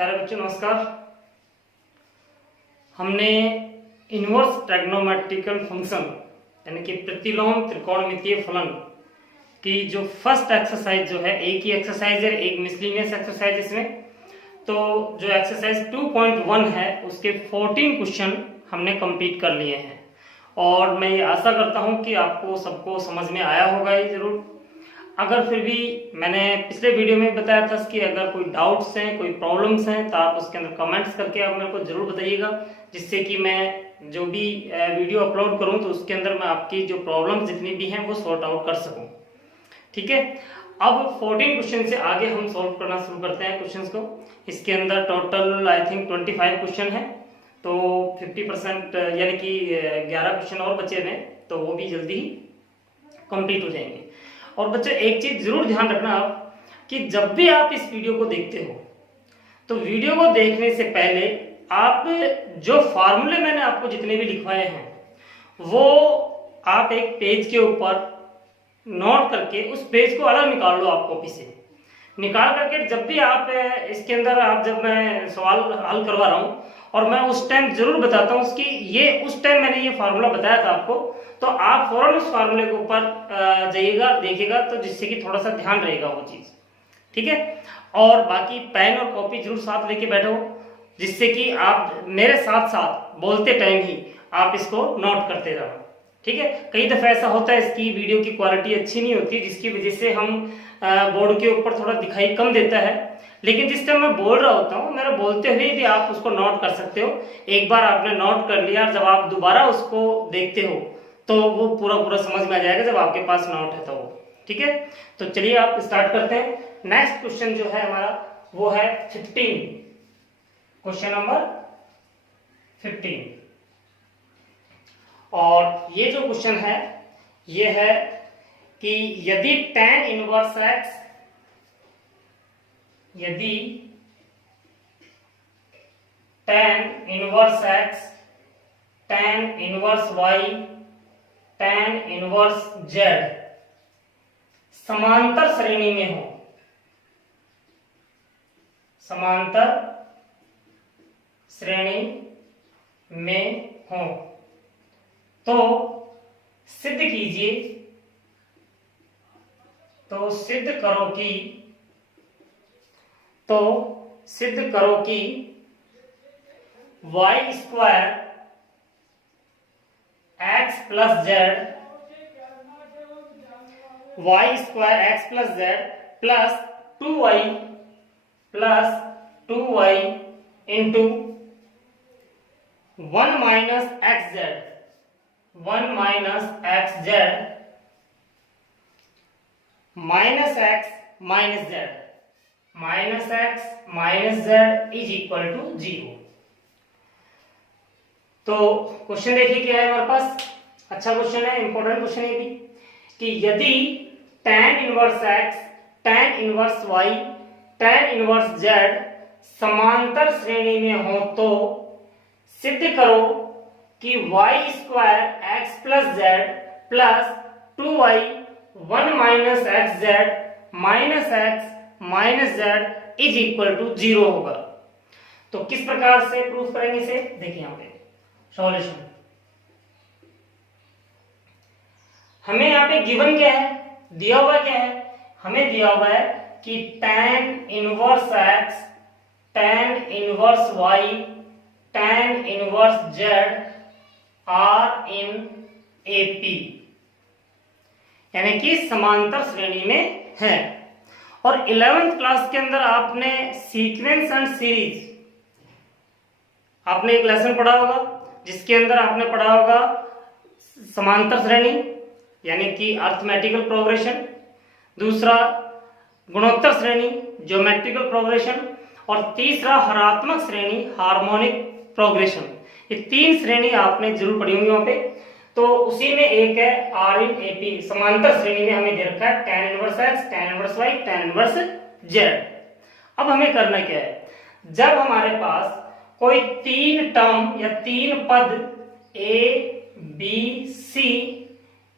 प्यारे बच्चों नमस्कार। हमने इनवर्स ट्रिग्नोमेट्रिकल फंक्शन यानी कि प्रतिलोम त्रिकोणमितीय फलन की जो फर्स्ट एक्सरसाइज जो है, एक ही एक्सरसाइज है, एक मिसलिनियस एक्सरसाइज इसमें। तो जो एक्सरसाइज 2.1 है उसके 14 क्वेश्चन हमने कंप्लीट कर लिए हैं और मैं ये आशा करता हूं कि आपको सबको समझ में आया होगा ये जरूर। अगर फिर भी मैंने पिछले वीडियो में बताया था कि अगर कोई डाउट्स हैं, कोई प्रॉब्लम्स हैं तो आप उसके अंदर कमेंट्स करके आप मेरे को जरूर बताइएगा, जिससे कि मैं जो भी वीडियो अपलोड करूं तो उसके अंदर मैं आपकी जो प्रॉब्लम्स जितनी भी हैं वो सॉर्ट आउट कर सकूं। ठीक है, अब 14 क्वेश्चन से आगे हम सॉल्व करना शुरू करते हैं क्वेश्चंस को। इसके अंदर टोटल आई थिंक 25 क्वेश्चन है, तो 50% यानी कि 11 क्वेश्चन और बचे हुए हैं, तो वो भी जल्दी ही कंप्लीट हो जाएंगे। और बच्चे एक चीज जरूर ध्यान रखना आप कि जब भी आप इस वीडियो को देखते हो तो वीडियो को देखने से पहले आप जो फार्मूले मैंने आपको जितने भी लिखवाए हैं वो आप एक पेज के ऊपर नोट करके उस पेज को अलग निकाल लो। आप कॉपी से निकाल करके जब भी आप इसके अंदर जब मैं सवाल हल करवा रहा हूं और मैं उस टाइम जरूर बताता हूं कि ये उस टाइम मैंने ये फार्मूला बताया था आपको, तो आप फौरन उस फार्मूले के ऊपर जाइएगा, देखिएगा, तो जिससे कि थोड़ा सा ध्यान रहेगा वो चीज। ठीक है, और बाकी पेन और कॉपी जरूर साथ लेके बैठो, जिससे कि आप मेरे साथ साथ बोलते टाइम ही आप इसको नोट करते रहो। ठीक है, कई दफा ऐसा होता है इसकी वीडियो की क्वालिटी अच्छी नहीं होती, जिसकी वजह से हम बोर्ड के ऊपर थोड़ा दिखाई कम देता है, लेकिन जिस टाइम मैं बोल रहा होता हूँ मेरा बोलते हुए भी आप उसको नोट कर सकते हो। एक बार आपने नोट कर लिया, जब आप दोबारा उसको देखते हो तो वो पूरा समझ में आ जाएगा जब आपके पास नोट है तो वो। ठीक है, तो चलिए आप स्टार्ट करते हैं। नेक्स्ट क्वेश्चन जो है हमारा वो है 15, क्वेश्चन नंबर 15। और ये जो क्वेश्चन है ये है कि यदि tan इनवर्स x, यदि tan inverse x, tan inverse y, tan inverse z समांतर श्रेणी में हो, समांतर श्रेणी में हो, तो सिद्ध कीजिए, तो सिद्ध करो कि y square x plus z, y square x plus z plus 2y into 1 minus x z, 1 minus x z minus x minus z, minus x minus z is equal to 0। तो क्वेश्चन देखिए क्या है हमारे पास। अच्छा question है, important question है भी, कि यदि tan inverse x, tan inverse y, tan inverse z समांतर श्रेणी में हो तो सिद्ध करो कि y square x plus z plus 2y 1 minus x z minus x minus z is equal to 0 होगा। तो किस प्रकार से प्रूफ करेंगे इसे, देखिए यहां पे सॉल्यूशन। हमें यहाँ पे गिवन क्या है, दिया हुआ क्या है, हमें दिया हुआ है कि tan inverse x, tan inverse y, tan inverse z are in AP, यानी कि समांतर श्रेणी में है। और 11th क्लास के अंदर आपने सीक्वेंस एंड सीरीज आपने एक लेसन पढ़ा होगा, जिसके अंदर आपने पढ़ा होगा समांतर श्रेणी यानी कि अर्थमेटिकल प्रोग्रेशन, दूसरा गुणोत्तर श्रेणी ज्योमेट्रिकल प्रोग्रेशन, और तीसरा हरात्मक श्रेणी हार्मोनिक प्रोग्रेशन। ये 3 श्रेणी आपने जरूर पढ़ी होंगी वहां पे। तो उसी में एक है आर इन एपी, समांतर श्रेणी में हमें दे रखा है tan inverse x, tan inverse y, tan inverse z। अब हमें करना क्या है, जब हमारे पास कोई 3 टर्म या 3 पद a b c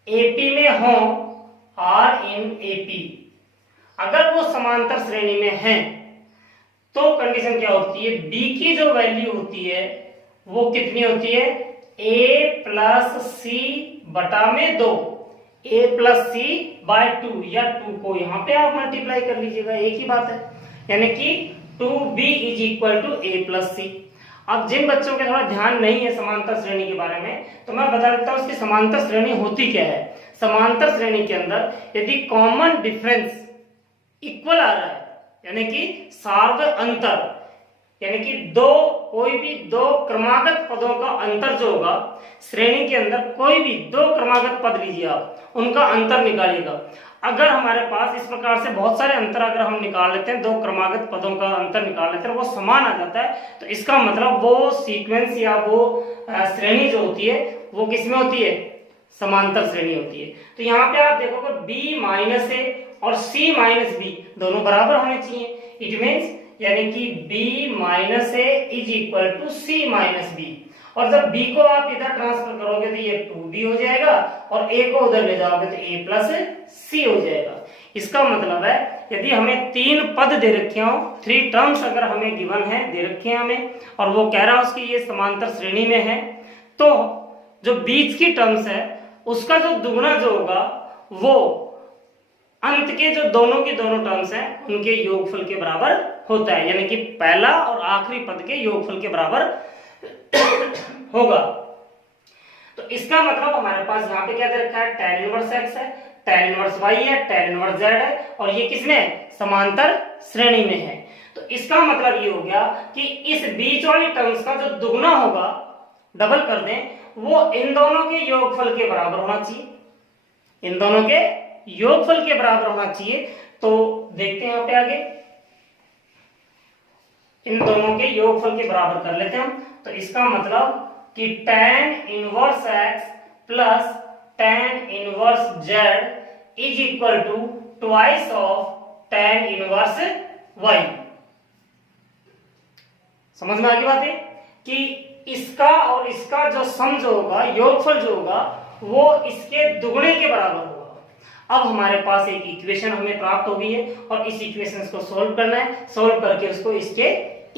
AP में हो, R इन AP, अगर वो समांतर श्रेणी में हैं तो कंडीशन क्या होती है, b की जो वैल्यू होती है वो कितनी होती है, a प्लस सी बटा में 2, a प्लस सी बाय 2, या 2 को यहाँ पे आप मल्टीप्लाई कर लीजिएगा, एक ही बात है, यानी कि 2b is equal to a plus C. अब जिन बच्चों के थोड़ा ध्यान नहीं है समांतर श्रेणी के बारे में, तो मैं बता देता हूँ उसकी समांतर श्रेणी होती क्या है। समांतर श्रेणी के अंदर यदि कॉमन डिफरेंस इक्वल आ रहा है, यानी कि सार्व अंतर, यानी कि कोई भी दो क्रमागत पदों का अंतर जो होगा श्रेणी के अंदर, कोई भी दो क्रमागत पद लीजिए आप, उनका अंतर निकालिएगा। अगर हमारे पास इस प्रकार से बहुत सारे अंतर अगर हम निकाल लेते हैं, दो क्रमागत पदों का अंतर निकाल लेते हैं, वो समान आ जाता है, तो इसका मतलब वो सीक्वेंस या वो श्रेणी जो होती है वो किसमें होती है, समांतर श्रेणी होती है। तो यहाँ पे आप देखोगे b माइनस ए और c माइनस बी दोनों बराबर होने चाहिए। इट मीन्स यानी कि b minus a is equal to c minus b, और जब b को आप इधर ट्रांसफर करोगे तो ये 2b हो जाएगा, और a को उधर ले जाओगे तो a प्लस c हो जाएगा। इसका मतलब है यदि हमें 3 पद दे रखे हो, 3 टर्म्स अगर हमें गिवन है, दे रखे हैं हमें, और वो कह रहा है उसकी ये समांतर श्रेणी में है, तो जो बीच की टर्म्स है उसका जो दुगना जो होगा वो अंत के जो दोनों की दोनों टर्म्स हैं उनके योगफल के बराबर होता है, यानी कि पहला और आखिरी पद के योगफल के बराबर होगा। तो इसका मतलब हमारे पास यहाँ पे क्या दे रखा है, tan इनवर्स x है, tan इनवर्स y है, tan इनवर्स z है, और ये किसमें, समांतर श्रेणी में है। तो इसका मतलब ये हो गया कि इस बीच वाली टर्म्स का जो दुगना होगा, डबल कर दें, वो इन दोनों के योगफल के बराबर होना चाहिए, इन दोनों के योगफल के बराबर होना चाहिए। तो देखते हैं यहाँ पे आगे, इन दोनों के योगफल के बराबर कर लेते हैं हम। तो इसका मतलब कि tan inverse x plus tan inverse z is equal to twice of tan inverse y। समझ में आ गई बात है कि इसका और इसका जो सम जो होगा, योगफल जो होगा, वो इसके दुगने के बराबर होगा। अब हमारे पास एक इक्वेशन हमें प्राप्त हो गई है, और इस इक्वेशन को सोल्व करना है, सोल्व करके उसको इसके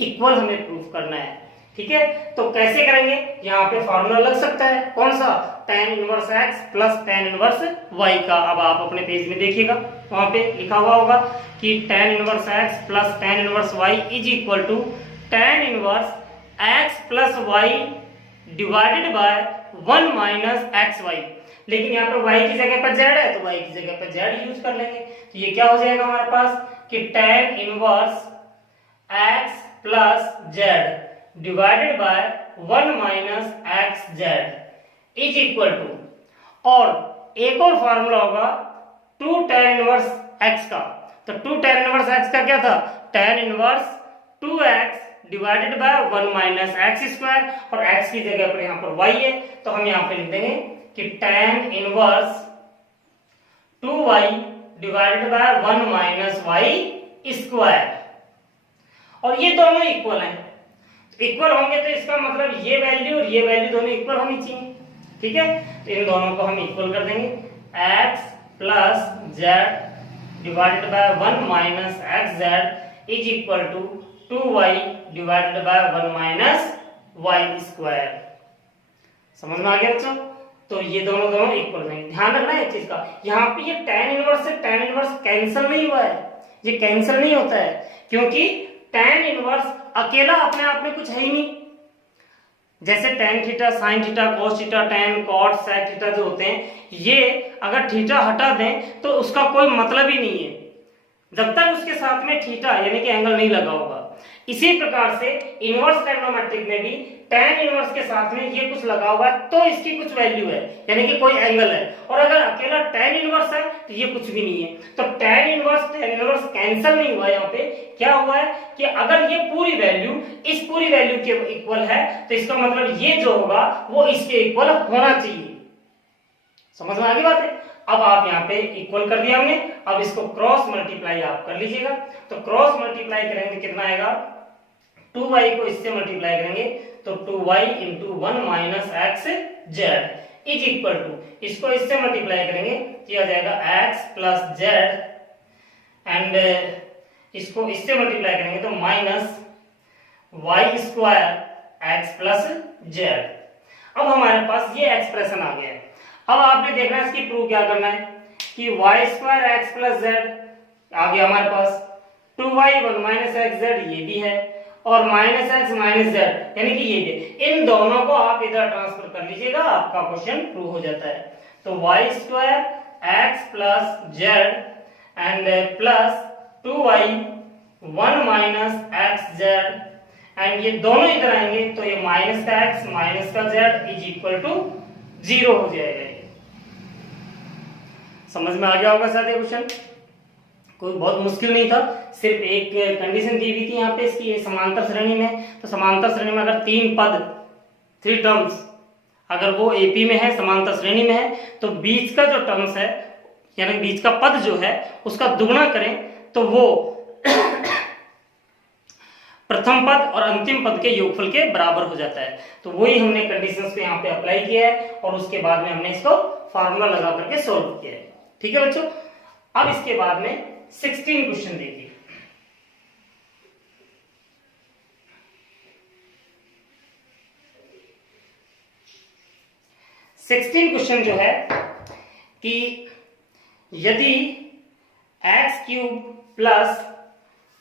इक्वल हमें प्रूफ करना है। ठीक है, तो कैसे करेंगे, यहाँ पे फॉर्मूला लग सकता है, कौन सा, tan inverse x plus tan inverse y का। अब आप अपने पेज में देखिएगा, वहां पे लिखा हुआ होगा कि tan inverse x plus tan inverse y is equal to tan inverse x plus y divided by 1 minus xy। लेकिन यहाँ पर y की जगह पर z है, तो y की जगह पर z यूज कर लेंगे। तो ये क्या हो जाएगा हमारे पास कि tan inverse x plus z divided by 1 minus xz is equal to, और एक और फॉर्मूला होगा 2 tan इनवर्स x का। तो 2 tan इनवर्स x का क्या था, tan inverse 2x divided by 1 minus x square, और x की जगह पर यहाँ पर y है, तो हम यहाँ पे लिख देंगे कि tan inverse 2y divided by 1 minus y square. और ये दोनों इक्वल हैं, इक्वल होंगे तो इसका मतलब ये वैल्यू और ये वैल्यू दोनों इक्वल होनी चाहिए। ठीक है, तो इन दोनों को हम इक्वल कर देंगे, x plus z divided by 1 minus xz is equal to 2y divided by 1 minus y square. समझ में आ गया बच्चों? तो ये दोनों इक्वल नहीं। ध्यान रखना है एक चीज का, यहाँ पे ये tan इनवर्स से tan इनवर्स कैंसिल नहीं हुआ है, ये कैंसिल नहीं होता है, क्योंकि tan इनवर्स अकेला अपने आप में कुछ है ही नहीं। जैसे tan theta, sin theta, cos theta, tan, cot, sec theta जो होते हैं, ये अगर थीटा हटा दें तो उसका कोई मतलब ही नहीं है, जब तक उसके साथ में थीटा यानी कि एंगल नहीं लगा होगा। इसी प्रकार से इनवर्स ट्रिग्नोमेट्रिक में भी tan इनवर्स के साथ में ये कुछ लगा हुआ है तो इसकी कुछ वैल्यू है, यानी कि कोई एंगल है, और अगर अकेला tan इनवर्स है तो ये कुछ भी नहीं है। तो tan इनवर्स कैंसिल नहीं हुआ। यहाँ पे क्या हुआ है कि अगर ये पूरी वैल्यू इस पूरी वैल्यू के इक्वल है, तो इसका मतलब ये जो होगा वो इसके इक्वल होना चाहिए। समझ में आ गई बात है? अब आप यहाँ पे इक्वल कर दिया हमने, अब इसको क्रॉस मल्टीप्लाई आप कर लीजिएगा। तो क्रॉस मल्टीप्लाई करेंगे कितना आएगा, 2y को इससे मल्टीप्लाई करेंगे तो 2y into 1 minus x z is equal to, इसको इससे मल्टीप्लाई करेंगे किया जाएगा x प्लस जेड, एंड इसको इससे मल्टीप्लाई करेंगे तो minus y square x plus z. अब हमारे पास ये एक्सप्रेशन आ गया है। अब आपने देखना है इसकी प्रूव क्या करना है कि Y square x plus Z आ गया हमारे पास, 2y 1 माइनस एक्स जेड ये भी है, और माइनस एक्स माइनस जेड यानी कि ये भी। इन दोनों को आप इधर ट्रांसफर कर लीजिएगा, आपका क्वेश्चन प्रूव हो जाता है। तो y square x plus z and plus 2y 1 minus x z, and ये दोनों इधर आएंगे तो ये माइनस का एक्स माइनस का जेड इज इक्वल टू 0 हो जाएगा। समझ में आ गया होगा साथ ये क्वेश्चन, कोई बहुत मुश्किल नहीं था, सिर्फ एक कंडीशन दी हुई थी यहाँ पे इसकी, समांतर श्रेणी में। तो समांतर श्रेणी में अगर 3 पद 3 टर्म्स अगर वो एपी में है, समांतर श्रेणी में है, तो बीच का जो टर्म्स है यानी बीच का पद जो है उसका दुगुना करें तो वो प्रथम पद और अंतिम पद के योगफल के बराबर हो जाता है। तो वही हमने कंडीशंस को यहाँ पे अप्लाई किया है और उसके बाद में हमने इसको फार्मूला लगा करके सोल्व किया है। ठीक है बच्चों, अब इसके बाद में 16 क्वेश्चन देखिए। क्वेश्चन जो है कि यदि x cube plus,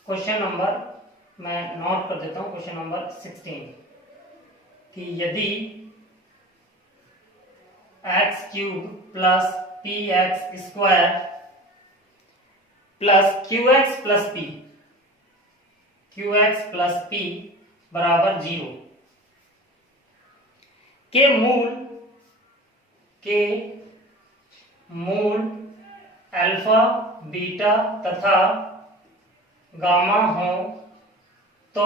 question number मैं नोट कर देता हूं, क्वेश्चन नंबर 16, कि यदि x cube plus p x square plus q x plus P बराबर 0 के मूल अल्फा बीटा तथा गामा हो तो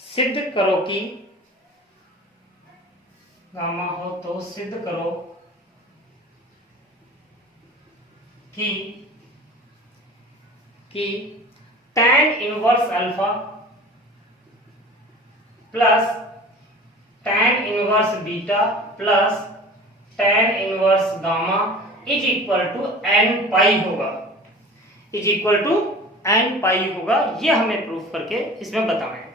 सिद्ध करो कि tan inverse alpha plus tan inverse beta plus tan inverse gamma is equal to n pi होगा। ये हमें प्रूफ करके इसमें बताना है।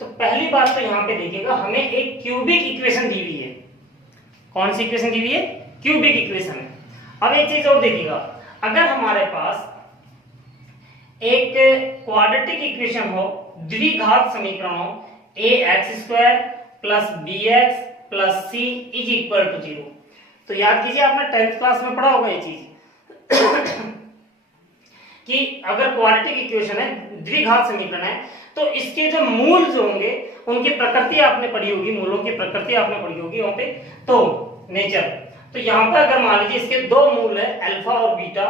तो पहली बात तो यहां पे देखिएगा, हमें एक क्यूबिक इक्वेशन दी हुई है। कौन सी इक्वेशन दी हुई है? क्यूबिक इक्वेशन है। अब एक चीज और देखिएगा, अगर हमारे पास एक क्वाड्रेटिक इक्वेशन हो, द्विघात समीकरण हो, ax² plus bx plus c is equal to 0, तो याद कीजिए आपने 10th क्लास में पढ़ा होगा ये चीज कि अगर क्वाड्रेटिक इक्वेशन है, द्विघात समीकरण है, तो इसके जो मूल जो होंगे उनकी प्रकृति आपने पढ़ी होगी, मूलों की प्रकृति आपने पढ़ी होगी वहां पे, तो नेचर। तो यहां पर अगर मान लीजिए इसके 2 मूल है अल्फा और बीटा,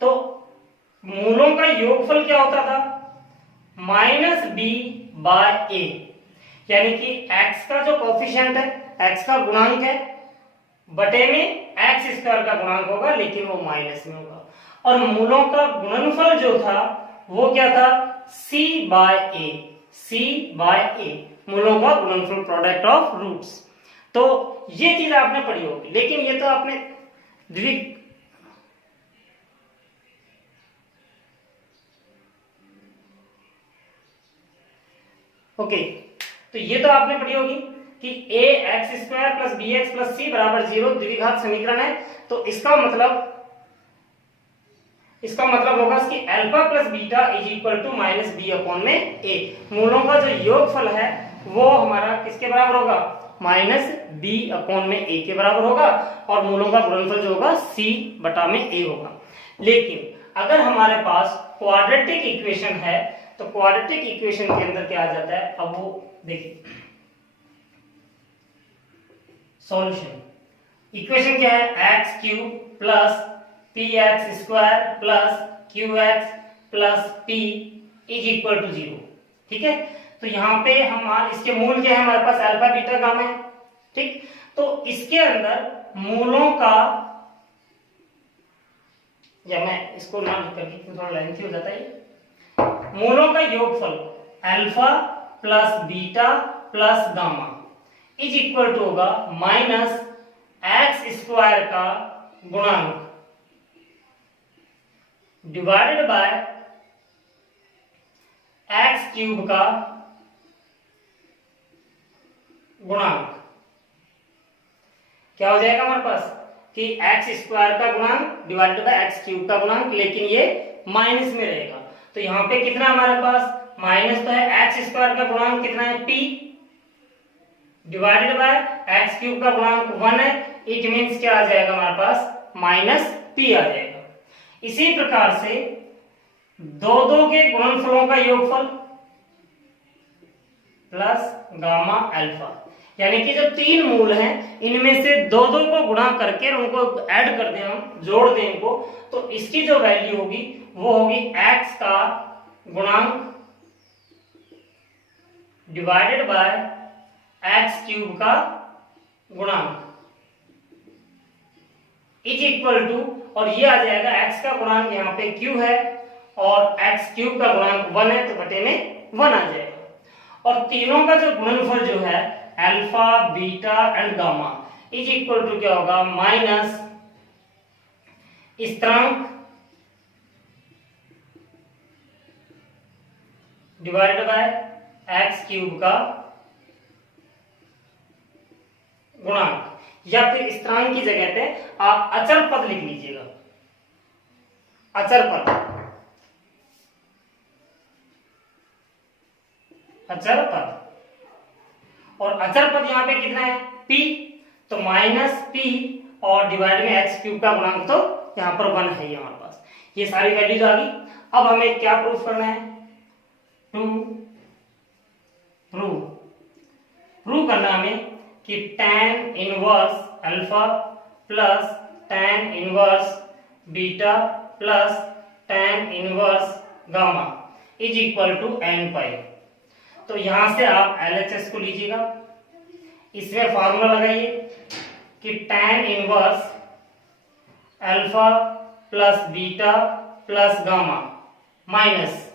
तो मूलों का योगफल क्या होता था? माइनस बी बाय ए, यानी कि x का जो कोफिशिएंट है, x का गुणांक है, बटे में x² का गुणांक होगा, लेकिन वो माइनस में होगा। और मूलों का गुणनफल जो था वो क्या था? c बाय ए, मूलों का गुणनफल, प्रोडक्ट ऑफ रूट्स। तो ये चीज आपने पढ़ी होगी, लेकिन ये तो आपने ओके, तो ये तो आपने पढ़ी होगी कि ax² plus bx plus c बराबर 0 द्विघात समीकरण है। तो इसका मतलब होगा कि alpha plus beta is equal to minus b upon में a। मूलों का जो योगफल है वो हमारा किसके बराबर होगा? माइनस बी अपॉन में a के बराबर होगा, और मूलों का गुणनफल जो होगा c बटा में a होगा। लेकिन अगर हमारे पास क्वाड्रेटिक इक्वेशन है, तो क्वाड्रेटिक इक्वेशन के अंदर क्या आ जाता है? अब वो देखिए सॉल्यूशन। इक्वेशन क्या है? X cube plus p x square plus q x plus p is equal to 0। ठीक है, तो यहाँ पे हम इसके मूल क्या है? हमारे पास अल्फा बीटा गामा है। ठीक, तो इसके अंदर मूलों का, या मैं इसको ना लिख करके थोड़ा लेंथी हो जाता है, मूलों का योगफल alpha plus beta plus gamma is equal to होगा माइनस x² का गुणांक डिवाइडेड बाय एक्स क्यूब का गुणांक। क्या हो जाएगा हमारे पास कि एक्स स्क्वायर का गुणांक डिवाइडेड बाय एक्स क्यूब का गुणांक, लेकिन ये माइनस में रहेगा। तो यहाँ पे कितना हमारे पास माइनस तो है, एक्स स्क्वायर का गुणांक कितना है p divided by x cube का गुणांक 1 है। इट मीन्स क्या आ जाएगा हमारे पास माइनस p आ जाएगा। इसी प्रकार से दो के गुणनफलों का योगफल प्लस गामा अल्फा, यानी कि जो तीन मूल हैं इनमें से दो को गुणा करके उनको ऐड कर दें, हम जोड़ दें इनको, तो इसकी जो वैल्यू होगी वो होगी x का गुणांक डिवाइडेड बाय एक्स क्यूब का गुणांक इज इक्वल टू, और ये आ जाएगा x का गुणांक यहाँ पे q है और x क्यूब का गुणांक 1 है, तो बटे में 1 आ जाएगा। और तीनों का जो गुणनफल जो है alpha beta and gamma is equal to क्या होगा माइनस स्थिरांक डिवाइडेड बाय एक्स क्यूब का गुणांक, या फिर स्थिरांक की जगह पे आप अचर पद लिख लीजिएगा, अचर पद, अचर पद। और अचर पद यहाँ पे कितना है p, तो माइनस p और डिवाइड में एक्स क्यूब का गुणांक तो यहाँ पर 1 है हमारे पास। ये सारी वैल्यूज आ गई। अब हमें क्या प्रूफ करना है, प्रूव करना हमें कि tan inverse alpha plus tan inverse beta plus tan inverse gamma is equal to n pi. तो यहां से आप LHS को लीजिएगा, इसमें फॉर्मूला लगाइए कि tan inverse alpha plus beta plus gamma minus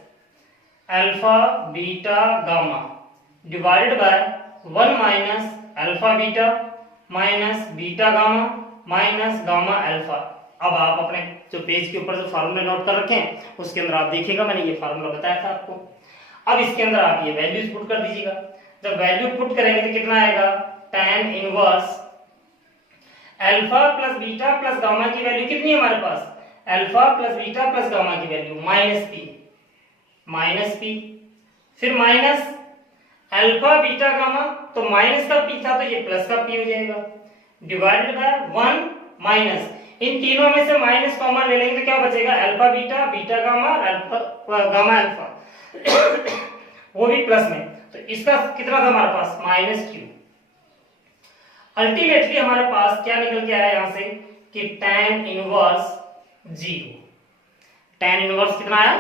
alpha beta gamma divided by 1 minus alpha beta minus beta gamma minus gamma alpha. अब आप अपने जो पेज के ऊपर जो फार्मूला नोट कर रखे हैं उसके अंदर आप देखिएगा, मैंने ये फार्मूला बताया था आपको। अब इसके अंदर आप ये वैल्यूज पुट कर दीजिएगा। जब वैल्यू पुट करेंगे तो कितना आएगा, tan inverse alpha plus beta plus gamma की वैल्यू कितनी है हमारे पास, alpha plus beta plus gamma की वैल्यू माइनस पी, फिर माइनस अल्फा बीटा गामा, तो माइनस का पी था तो ये प्लस का पी हो जाएगा, डिवाइडेड बाय 1 माइनस, इन तीनों में से माइनस कॉमन ले लेंगे तो क्या बचेगा, alpha beta beta gamma alpha gamma alpha वो भी प्लस में, तो इसका कितना था हमारे पास माइनस क्यू। अल्टीमेटली हमारे पास क्या निकल के आया यहां से कि tan इनवर्स 0, tan इनवर्स कितना आया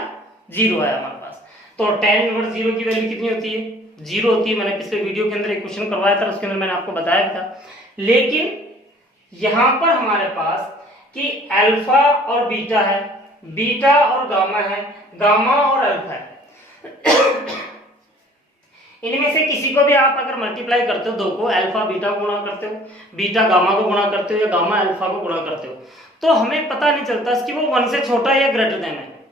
0 आया हमारे पास। तो tan इनवर्स 0 की वैल्यू कितनी होती है, 0 होती है। मैंने पिछले वीडियो के अंदर एक क्वेश्चन करवाया था, उसके अंदर मैंने आपको बताया था। लेकिन यहां पर हमारे पास कि अल्फा और बीटा है, बीटा और गामा है, गामा और अल्फा है। इनमें से किसी को भी आप अगर मल्टीप्लाई करते हो, दो को, अल्फा बीटा को गुणा करते हो, बीटा गामा को गुणा करते हो या गामा अल्फा को गुणा करते हो, तो हमें पता नहीं चलता कि वो 1 से छोटा या ग्रेटर देन है,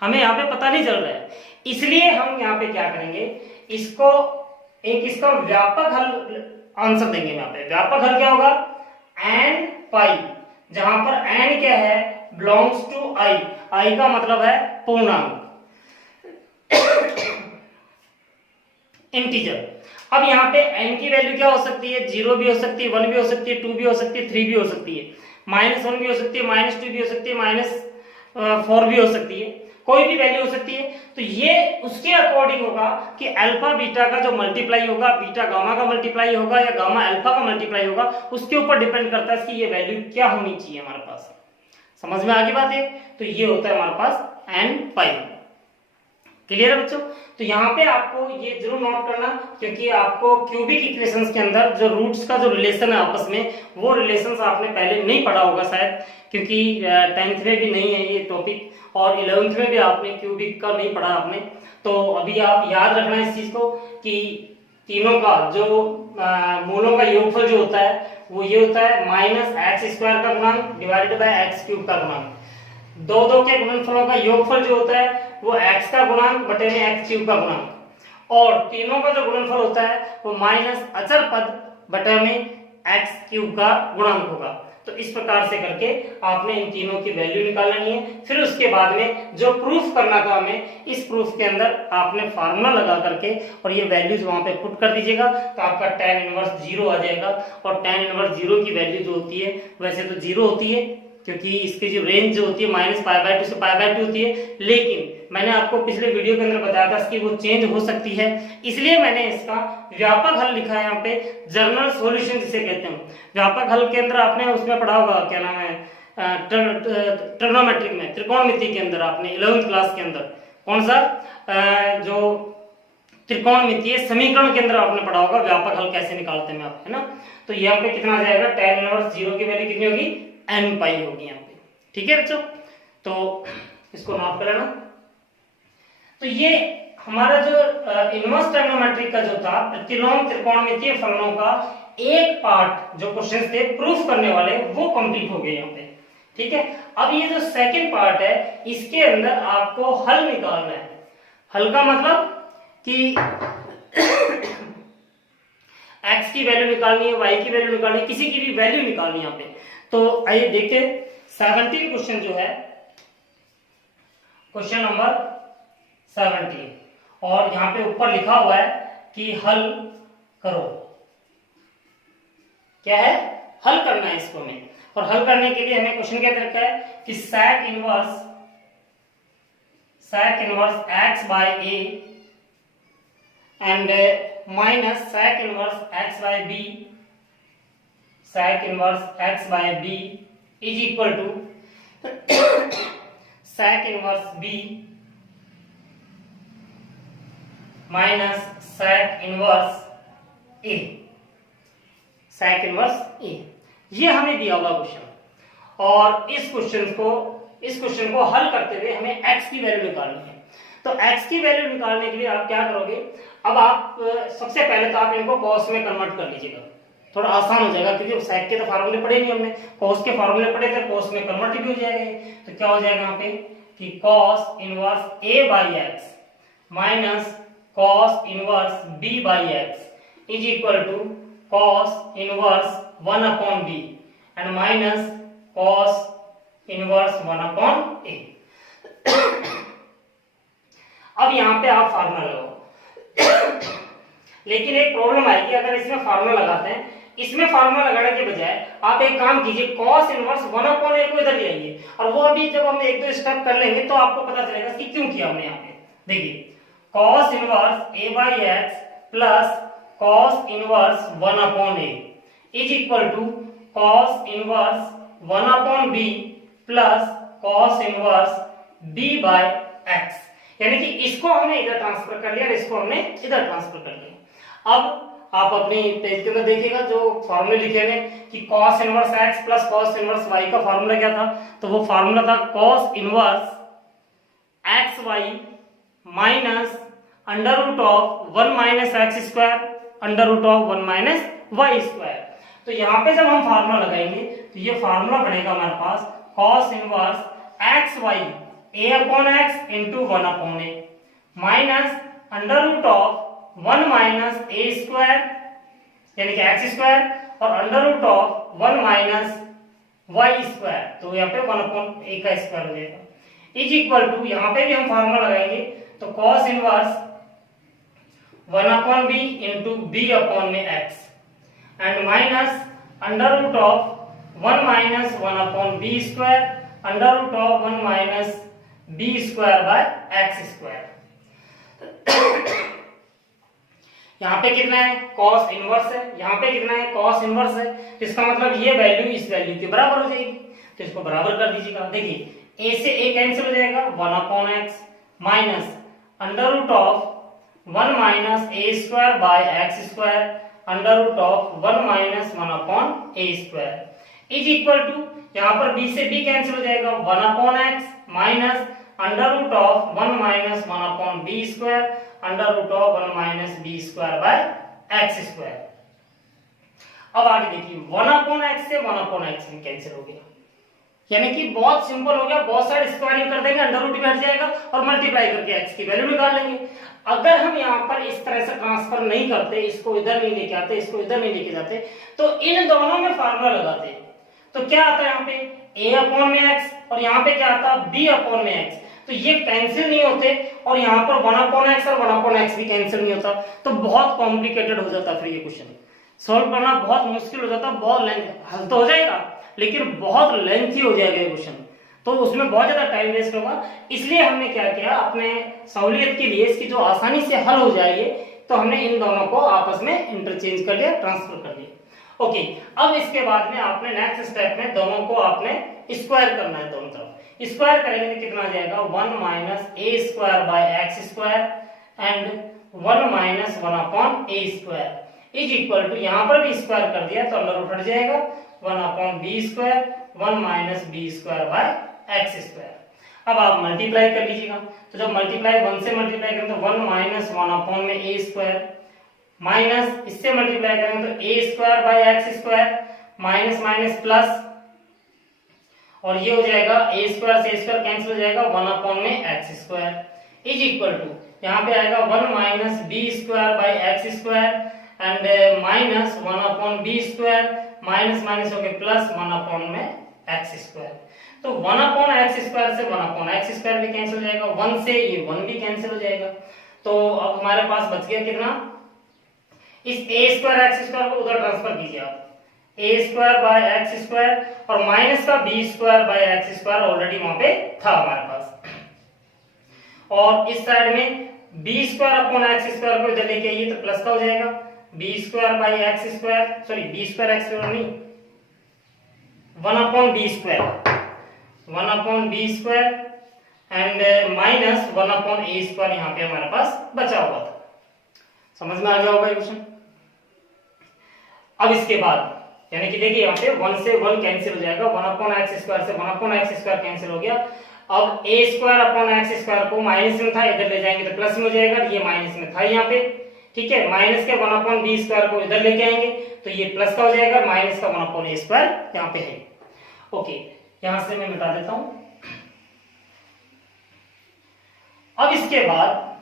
हमें यहाँ पे पता नहीं चल रहा है। इसलिए हम यहाँ पे क्या करेंगे, इसको एक इसका व्यापक हल आंसर देंगे। यहाँ पे व्यापक हल क्या होगा, n पाई, जहां पर n क्या है, बिलोंग्स टू i, i का मतलब है पूर्णांक, इंटीजर। अब यहाँ पे n की वैल्यू क्या हो सकती है, 0 भी हो सकती है, 1 भी हो सकती है, 2 भी हो सकती है, 3 भी हो सकती है, -1 भी हो सकती है, -2 भी हो सकती है, -4 भी हो सकती है, कोई भी वैल्यू हो सकती है। तो ये उसके अकॉर्डिंग होगा कि अल्फा बीटा का जो मल्टीप्लाई होगा, बीटा गामा का मल्टीप्लाई होगा या गामा अल्फा का मल्टीप्लाई होगा, उसके ऊपर डिपेंड करता है कि ये वैल्यू क्या होनी चाहिए हमारे पास। समझ में आ गई बात है। तो ये होता है हमारे पास n पाई। क्लियर है बच्चों। तो यहाँ पे आपको ये जरूर नोट करना, क्योंकि आपको क्यूबिक इक्वेशंस के अंदर जो रूट्स का जो रिलेशन है आपस में, वो रिलेशंस आपने पहले नहीं पढ़ा होगा शायद, क्योंकि 10th में भी नहीं है ये टॉपिक, और 11th में भी आपने क्यूबिक का नहीं पढ़ा आपने। तो अभी आप याद रखना इस चीज को कि तीनों का जो मूलों का योगफल जो होता है वो ये होता है -x² का गुणांक डिवाइडेड बाय x³ का गुणांक। दो दो के गुणनफलों का योगफल जो होता है वो x का गुणांक बटे में x क्यूब का गुणांक, और तीनों का जो गुणनफल होता है वो माइनस अचर पद बटे में x क्यूब का गुणांक होगा। तो इस प्रकार से करके आपने इन तीनों की वैल्यू निकालनी है। फिर उसके बाद में जो प्रूफ करना था हमें, इस प्रूफ के अंदर आपने फार्मूला लगा करके और ये वैल्यूज वहां पे पुट कर दीजिएगा, तो आपका tan इनवर्स 0 आ जाएगा। और tan इनवर्स 0 की वैल्यू जो होती है वैसे तो 0 होती है, क्योंकि इसकी जो रेंज जो होती है -π/2 से π/2 होती है, लेकिन मैंने आपको पिछले वीडियो के अंदर बताया था कि वो चेंज हो सकती है, इसलिए मैंने इसका व्यापक हल लिखा है यहाँ पे, जनरल सॉल्यूशन जिसे कहते हैं। व्यापक हल के अंदर आपने उसमें पढ़ा होगा, क्या नाम है, ट्रिग्नोमेट्रिक में, त्रिकोणमिति के अंदर आपने 11th क्लास के अंदर कौन सा जो त्रिकोणमितीय समीकरण के अंदर आपने पढ़ा होगा व्यापक हल कैसे निकालते हैं आप, है ना। तो यहाँ पे कितना आ जाएगा, tan इनवर्स 0 की वैल्यू कितनी होगी, n पाई होगी यहाँ पे। ठीक है बच्चों, तो इसको नोट कर लेना। तो ये हमारा जो इनवर्स ट्रिग्नोमेट्री का जो था प्रतिलोम त्रिकोणमितीय फलनों का एक पार्ट जो क्वेश्चन थे प्रूफ करने वाले वो कंप्लीट हो गए यहाँ पे। ठीक है, अब ये जो सेकंड पार्ट है इसके अंदर आपको हल निकालना है। हल का मतलब कि x की वैल्यू निकालनी है, y की वैल्यू निकालनी है, किसी की भी वैल्यू निकालनी है यहाँ पे। तो आइए देखते 17 क्वेश्चन जो है, क्वेश्चन नंबर 17, और यहाँ पे ऊपर लिखा हुआ है कि हल करो। क्या है, हल करना है इसको हमें। और हल करने के लिए हमें क्वेश्चन क्या रखा है कि sec inverse x by a and minus sec inverse x by b, sec inverse x by b is equal to sec inverse b minus sec inverse a, sec inverse a। ये हमें दिया हुआ question, और इस question को हल करते हुए हमें x की वैल्यू निकालनी है। तो x की वैल्यू निकालने के लिए आप क्या करोगे, अब आप सबसे पहले तो आप इनको cos में कन्वर्ट कर लीजिएगा, थोड़ा आसान हो जाएगा, क्योंकि sec के तो फार्मूले पढ़े नहीं हमने, cos के फार्मूले पढ़े थे, cos में कन्वर्ट भी हो जाएगा। तो क्या हो जाएगा यहाँ पे कि cos inverse a by x minus cos inverse b by x is equal to cos inverse 1 upon b and minus cos inverse 1 upon a। अब यहाँ पे आप फार्मूला लगाओ, लेकिन एक प्रॉब्लम आएगी अगर इसमें फार्मूला लगाते हैं। इसमें फार्मूला लगाने के बजाय आप एक काम कीजिए, cos इनवर्स 1 upon a को इधर ले आइए, और वो अभी जब हम एक दो स्टेप कर लेंगे तो आपको पता चलेगा कि क्यों किया हमने यहाँ पे। देखिए cos inverse a by x plus cos inverse 1 upon a is equal to cos inverse 1 upon b plus cos inverse b by x, यानी कि इसको हमने इधर ट्रांसफर कर लिया और इसको हमने इधर ट्रांसफर कर लिया। अब आप अपने पेज के अंदर देखिएगा जो फॉर्मूले लिखे हुए कि cos inverse x plus cos inverse y का फॉर्मूला क्या था, तो वो फॉर्मूला था cos inverse xy minus under root of 1 minus x square under root of 1 minus y square. तो यहाँ पे जब हम फार्मूला लगाएंगे तो ये फार्मूला बनेगा हमारे पास cos inverse xy a upon x into 1 upon a minus under root of 1 minus a square यानी कि x स्क्वायर और under root of 1 minus y square, तो यहाँ पे 1 अपॉन a का स्क्वायर हो जाएगा इज इक्वल टू, यहाँ पे भी हम फार्मूला लगाएंगे तो cos inverse 1 upon b into b upon में x and minus under root of 1 minus 1 upon b square under root of 1 minus b square by x square. यहाँ पे कितना है cos इनवर्स है, यहाँ पे कितना है cos इनवर्स है, तो इसका मतलब ये वैल्यू इस वैल्यू के बराबर हो जाएगी, तो इसको बराबर कर दीजिएगा। देखिए a से a कैंसिल हो जाएगा 1 upon x minus under root of 1 minus a square by x square under root of 1 minus 1 upon a square is equal to, यहाँ पर b से b कैंसिल हो जाएगा 1 upon x minus under root of 1 minus 1 upon b square under root of 1 minus b square by x square. अब आगे देखिए 1 upon x से 1 upon x cancel हो गया, यानी कि बहुत सिंपल हो गया, बहुत सारे स्क्वायरिंग कर देंगे, अंडर रूट भी हट जाएगा और मल्टीप्लाई करके एक्स की वैल्यू निकाल लेंगे। अगर हम यहाँ पर इस तरह से ट्रांसफर नहीं करते, इसको इधर नहीं लेके आते, इसको इधर नहीं लेके जाते, तो इन दोनों में फार्मूला लगाते, तो क्या आता है यहाँ पे a अपॉन में x और यहाँ पे क्या आता है b अपॉन में x, तो ये कैंसिल नहीं होते और यहाँ पर 1 अपॉन x और 1 अपॉन x भी कैंसिल नहीं होता, तो बहुत कॉम्प्लिकेटेड हो जाता फिर ये क्वेश्चन सॉल्व करना बहुत मुश्किल हो जाता, बहुत लेंथ, हल तो हो जाएगा लेकिन बहुत लेंथी हो जाएगा ये क्वेश्चन, तो उसमें बहुत ज्यादा टाइम वेस्ट होगा। इसलिए हमने क्या किया, अपने सहूलियत के लिए, इसकी जो आसानी से हल हो जाएगी, तो हमने इन दोनों को आपस में इंटरचेंज कर लिया, ट्रांसफर कर लिया। ओके, अब इसके बाद में आपने नेक्स्ट स्टेप में दोनों को आपने स्क्वायर करना है, दोनों तरफ स्क्वायर करेंगे तो कितना आ जाएगा 1 minus A square by X square and 1 minus 1 upon A square is equal to, यहाँ पर भी स्क्वायर कर दिया तो अंडर रूट हट जाएगा 1 upon B square 1 minus B square by X square. अब आप मल्टीप्लाई कर लीजिएगा, तो जब मल्टीप्लाई 1 से मल्टीप्लाई करें तो 1 माइनस 1 अपॉन में ए स्क्वायर माइनस इससे मल्टीप्लाई करें तो A square by X square minus minus plus, और ये हो जाएगा ए स्क्वायर से स्क्वायर कैंसिल हो जाएगा 1 अपॉन में X square is equal to, यहाँ पे आएगा 1 minus B square by X square and minus 1 upon B square minus minus हो गया प्लस 1 अपॉन में एक्स स्क्वायर, तो 1 अपॉन एक्स स्क्वायर से 1 अपॉन एक्स स्क्वायर भी कैंसिल हो जाएगा, 1 से ये 1 भी कैंसिल हो जाएगा, तो अब हमारे पास बच गया कितना, इस ए स्क्वायर एक्स स्क्वायर को उधर ट्रांसफर कीजिए आप, A square by X square और माइनस का B square by X square already वहां पे था हमारे पास, और इस साइड में B square upon X square को इधर लेके आइए तो प्लस का हो जाएगा B square by X square, sorry B square X square नहीं 1 upon B square 1 upon B square and minus 1 upon A square यहाँ पे हमारे पास बचा हुआ था। समझ में आ गया होगा क्वेश्चन। अब इसके बाद यानी कि देखिए यहाँ पे 1 से 1 कैंसिल हो जाएगा, 1 अपॉन एक्स स्क्वायर से 1 अपॉन एक्स स्क्वायर कैंसिल हो गया। अब ए स्क्वायर अपॉन एक्स स्क्वायर को माइनस में था, इधर ले जाएंगे तो प्लस में हो जाएगा, ये माइनस में था यहाँ पे, ठीक है, माइनस के 1 अपॉन बी स्क्वायर को इधर लेके आएंगे तो ये प्लस का हो जाएगा, माइनस का 1 अपॉन ए स्क्वायर यहाँ पे है। ओके, यहां से मैं मिटा देता हूं। अब इसके बाद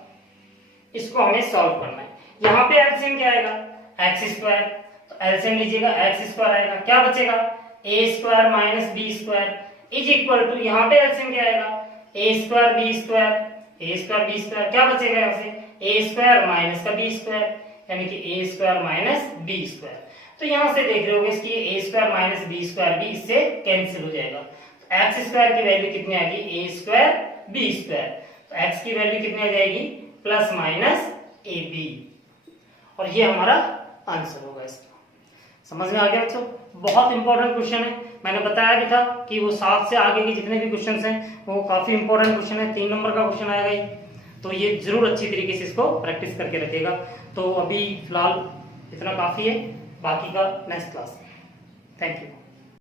इसको हमें सॉल्व करना है, यहाँ पे एलसीएम क्या आएगा एक्स स्क्वायर, तो एलसीएम लीजिएगा एक्स स्क्वायर आएगा, क्या बचेगा A square minus B square is equal to, यहाँ पे एलसीएम क्या आएगा A square B square, A square B square, क्या बचेगा यहाँ से ए स्क्वायर माइनस का बी स्क्वायर यानी कि A square minus B square. तो यहां से देख रहे होगे इसकी A square minus B square भी इससे कैंसिल हो जाएगा, तो एक्स स्क्वायर की वैल्यू कितनी आएगी ए स्क्वायर बी स्क्वायर, तो एक्स की वैल्यू कितनी आ जाएगी प्लस माइनस ए बी, और ये हमारा आंसर होगा इसका। समझ में आ गया बच्चों, बहुत इंपॉर्टेंट क्वेश्चन है, मैंने बताया भी था कि वो 7 से आगे के जितने भी क्वेश्चन हैं वो काफी इंपॉर्टेंट क्वेश्चन है, 3 नंबर का क्वेश्चन आएगा ये, तो ये जरूर अच्छी तरीके से इसको प्रैक्टिस करके रखिएगा। तो अभी फिलहाल इतना काफी है, बाकी का नेक्स्ट क्लास। Thank you.